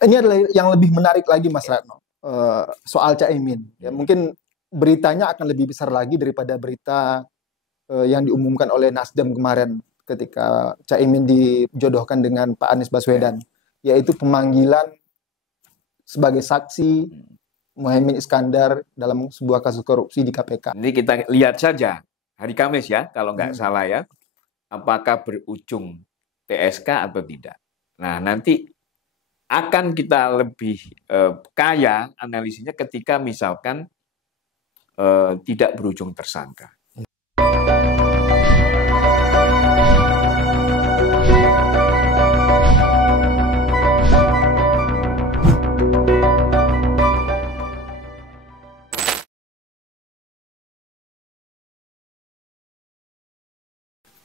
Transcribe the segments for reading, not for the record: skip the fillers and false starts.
Ini adalah yang lebih menarik lagi Mas Ratno, soal Caimin. Ya, mungkin beritanya akan lebih besar lagi daripada berita yang diumumkan oleh Nasdem kemarin ketika Caimin dijodohkan dengan Pak Anies Baswedan, yaitu pemanggilan sebagai saksi Muhaimin Iskandar dalam sebuah kasus korupsi di KPK. Ini kita lihat saja hari Kamis ya, kalau nggak salah ya, apakah berujung TSK atau tidak. Nah, nanti akan kita lebih kaya analisisnya ketika misalkan tidak berujung tersangka.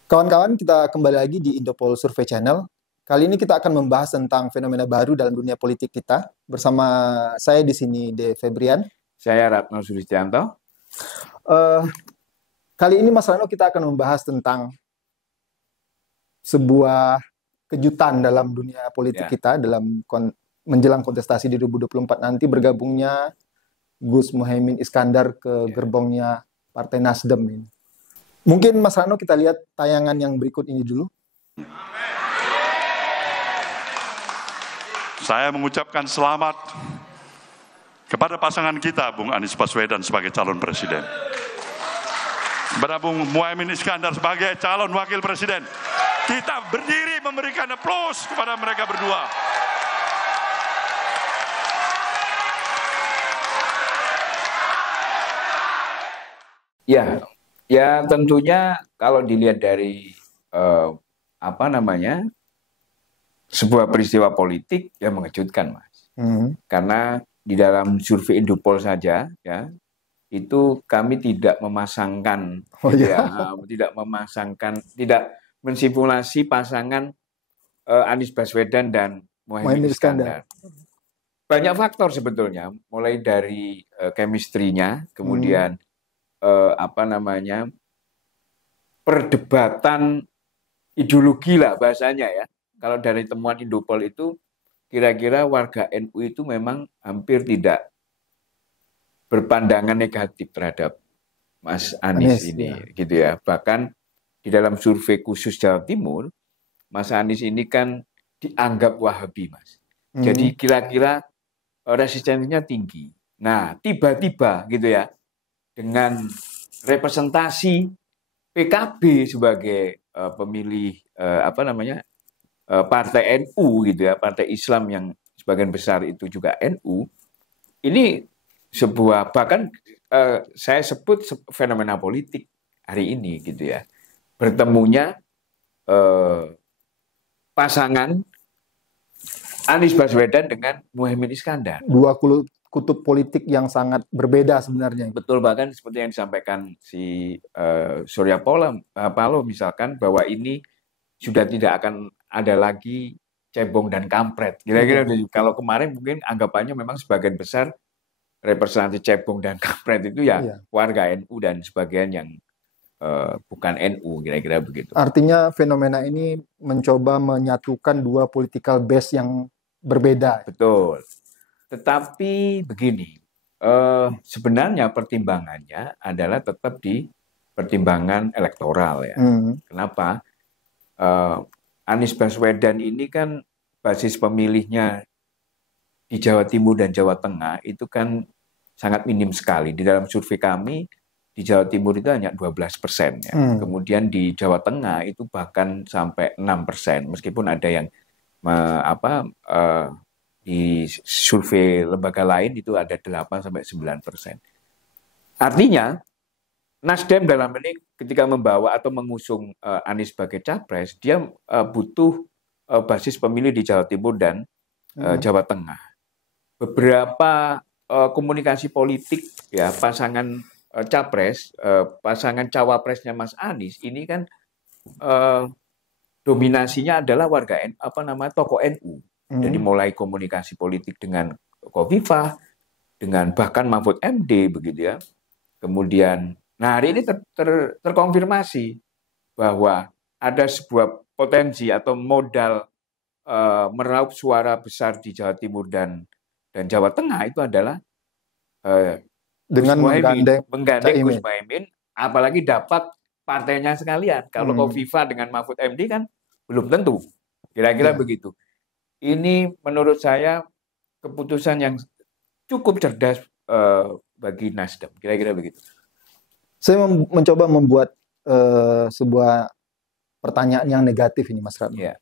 Kawan-kawan, kita kembali lagi di Indopol Survey Channel. Kali ini kita akan membahas tentang fenomena baru dalam dunia politik kita. Bersama saya di sini, De Febrian. Saya Ratno Sulistianto. Kali ini Mas Ratno kita akan membahas tentang sebuah kejutan dalam dunia politik kita dalam menjelang kontestasi di 2024 nanti, bergabungnya Gus Muhaimin Iskandar ke gerbongnya Partai Nasdem ini. Mungkin Mas Ratno kita lihat tayangan yang berikut ini dulu. Saya mengucapkan selamat kepada pasangan kita, Bung Anies Baswedan sebagai calon presiden. Kepada Bung Muhaimin Iskandar sebagai calon wakil presiden. Kita berdiri memberikan aplaus kepada mereka berdua. Ya tentunya kalau dilihat dari sebuah peristiwa politik yang mengejutkan, Mas. Karena di dalam survei Indopol saja ya itu kami tidak memasangkan tidak mensimulasi pasangan Anies Baswedan dan Muhaimin Iskandar. Banyak faktor sebetulnya, mulai dari chemistry-nya, kemudian perdebatan ideologi lah bahasanya ya. Kalau dari temuan Indopol itu kira-kira warga NU itu memang hampir tidak berpandangan negatif terhadap Mas Anies ini gitu ya. Bahkan di dalam survei khusus Jawa Timur, Mas Anies ini kan dianggap Wahabi, Mas. Jadi kira-kira resistensinya tinggi. Nah, tiba-tiba gitu ya, dengan representasi PKB sebagai pemilih partai NU gitu ya, partai Islam yang sebagian besar itu juga NU. Ini sebuah bahkan saya sebut fenomena politik hari ini gitu ya. Bertemunya pasangan Anies Baswedan dengan Muhaimin Iskandar. Dua kutub politik yang sangat berbeda sebenarnya. Betul, bahkan seperti yang disampaikan si Surya Paloh misalkan, bahwa ini sudah tidak akan ada lagi cebong dan kampret. Kira-kira kalau kemarin mungkin anggapannya memang sebagian besar representasi cebong dan kampret itu warga NU dan sebagian yang bukan NU, kira-kira begitu. Artinya fenomena ini mencoba menyatukan dua political base yang berbeda. Betul. Tetapi begini, sebenarnya pertimbangannya adalah tetap di pertimbangan elektoral ya. Kenapa? Anies Baswedan ini kan basis pemilihnya di Jawa Timur dan Jawa Tengah itu kan sangat minim sekali. Di dalam survei kami di Jawa Timur itu hanya 12%. Ya. Kemudian di Jawa Tengah itu bahkan sampai 6%. Meskipun ada yang di survei lembaga lain itu ada 8-9%. Artinya Nasdem dalam ini ketika membawa atau mengusung Anies sebagai capres, dia butuh basis pemilih di Jawa Timur dan Jawa Tengah. Beberapa komunikasi politik ya pasangan capres, pasangan cawapresnya Mas Anies ini kan dominasinya adalah tokoh NU. Jadi mulai komunikasi politik dengan Khofifah, dengan bahkan Mahfud MD begitu ya. Kemudian, nah hari ini terkonfirmasi bahwa ada sebuah potensi atau modal meraup suara besar di Jawa Timur dan Jawa Tengah itu adalah dengan menggandeng Gus Muhaimin, apalagi dapat partainya sekalian. Kalau Kofifa dengan Mahfud MD kan belum tentu. Kira-kira begitu. Ini menurut saya keputusan yang cukup cerdas bagi Nasdem. Kira-kira begitu. Saya mencoba membuat sebuah pertanyaan yang negatif ini, Mas Ratno. Yeah.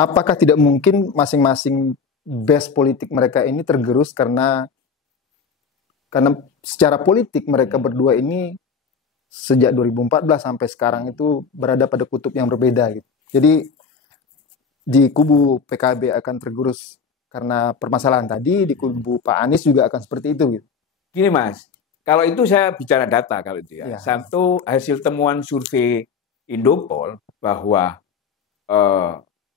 Apakah tidak mungkin masing-masing base politik mereka ini tergerus karena secara politik mereka berdua ini sejak 2014 sampai sekarang itu berada pada kutub yang berbeda gitu. Jadi di kubu PKB akan tergerus karena permasalahan tadi, di kubu Pak Anies juga akan seperti itu gitu. Gini Mas, kalau itu saya bicara data kalau itu ya. Satu, hasil temuan survei Indopol bahwa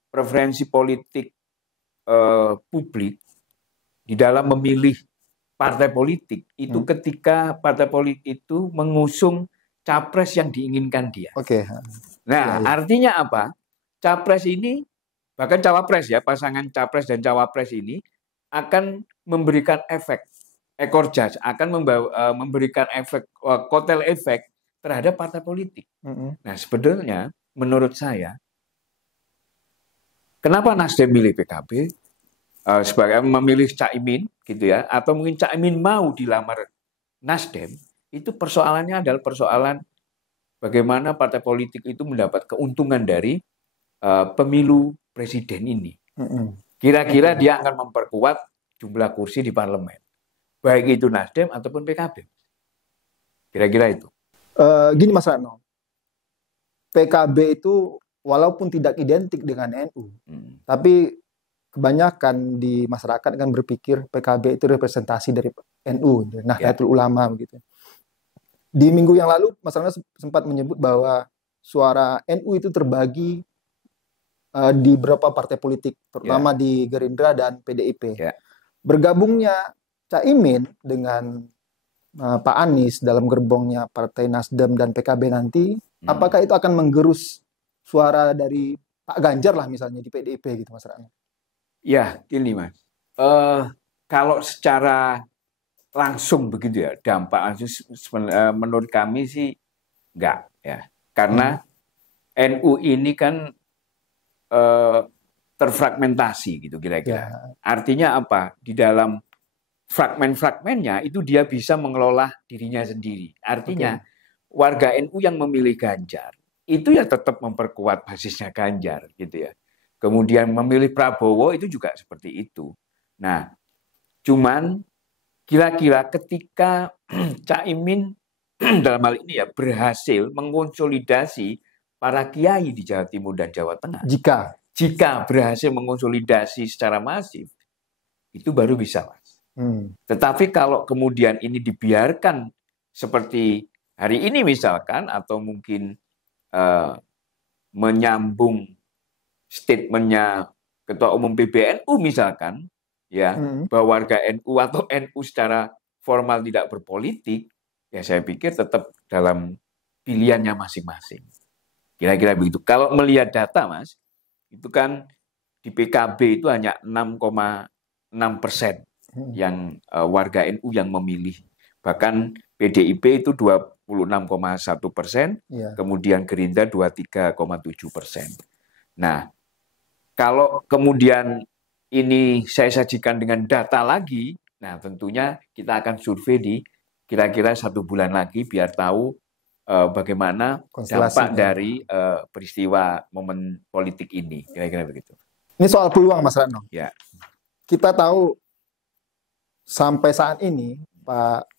preferensi politik publik di dalam memilih partai politik itu ketika partai politik itu mengusung capres yang diinginkan dia. Oke. Nah, artinya apa? Capres ini, bahkan cawapres ya, pasangan capres dan cawapres ini akan memberikan efek ekor jas, akan memberikan efek kotel efek terhadap partai politik. Nah, sebenarnya menurut saya, kenapa Nasdem milih PKB sebagai memilih Caimin gitu ya, atau mungkin Caimin mau dilamar Nasdem, itu persoalannya adalah persoalan bagaimana partai politik itu mendapat keuntungan dari pemilu presiden ini. Kira-kira dia akan memperkuat jumlah kursi di parlemen, baik itu Nasdem ataupun PKB. Kira-kira itu. Gini Mas Ratno, PKB itu walaupun tidak identik dengan NU, tapi kebanyakan di masyarakat kan berpikir PKB itu representasi dari NU, Nahdlatul Ulama begitu. Di minggu yang lalu Mas Ratno sempat menyebut bahwa suara NU itu terbagi di beberapa partai politik, terutama di Gerindra dan PDIP. Bergabungnya Caimin dengan Pak Anies dalam gerbongnya Partai Nasdem dan PKB nanti, apakah itu akan menggerus suara dari Pak Ganjar lah misalnya di PDIP gitu Mas Ratno? Ya, gini Mas. Kalau secara langsung begitu ya, dampak langsung menurut kami sih enggak ya. Karena NU ini kan terfragmentasi gitu kira-kira. Artinya apa? Di dalam fragmen-fragmennya itu dia bisa mengelola dirinya sendiri. Artinya warga NU yang memilih Ganjar itu ya tetap memperkuat basisnya Ganjar gitu ya. Kemudian memilih Prabowo itu juga seperti itu. Nah, cuman kira-kira ketika Caimin dalam hal ini ya berhasil mengonsolidasi para kiai di Jawa Timur dan Jawa Tengah. Jika berhasil mengonsolidasi secara masif, itu baru bisa, Mas. Tetapi kalau kemudian ini dibiarkan seperti hari ini misalkan, atau mungkin menyambung statementnya Ketua Umum PBNU misalkan, ya bahwa warga NU atau NU secara formal tidak berpolitik, ya saya pikir tetap dalam pilihannya masing-masing. Kira-kira begitu. Kalau melihat data, Mas, itu kan di PKB itu hanya 6,6% yang warga NU yang memilih. Bahkan PDIP itu 26,1%, kemudian Gerindra 23,7%. Nah, kalau kemudian ini saya sajikan dengan data lagi, nah tentunya kita akan survei di kira-kira 1 bulan lagi biar tahu bagaimana dampak dari peristiwa momen politik ini, kira-kira begitu. Ini soal peluang, Mas Ratno. Ya. Kita tahu sampai saat ini Pak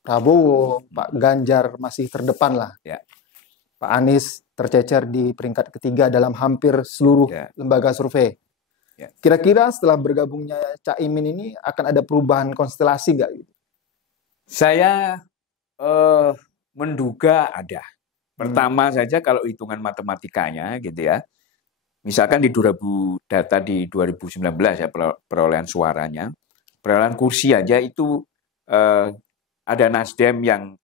Prabowo, Pak Ganjar masih terdepan lah. Ya. Pak Anies tercecer di peringkat ketiga dalam hampir seluruh lembaga survei. Ya. Kira-kira setelah bergabungnya Caimin ini akan ada perubahan konstelasi nggak? Saya menduga ada. Pertama saja kalau hitungan matematikanya gitu ya. Misalkan di data di 2019 ya perolehan suaranya, perolehan kursi aja itu ada Nasdem yang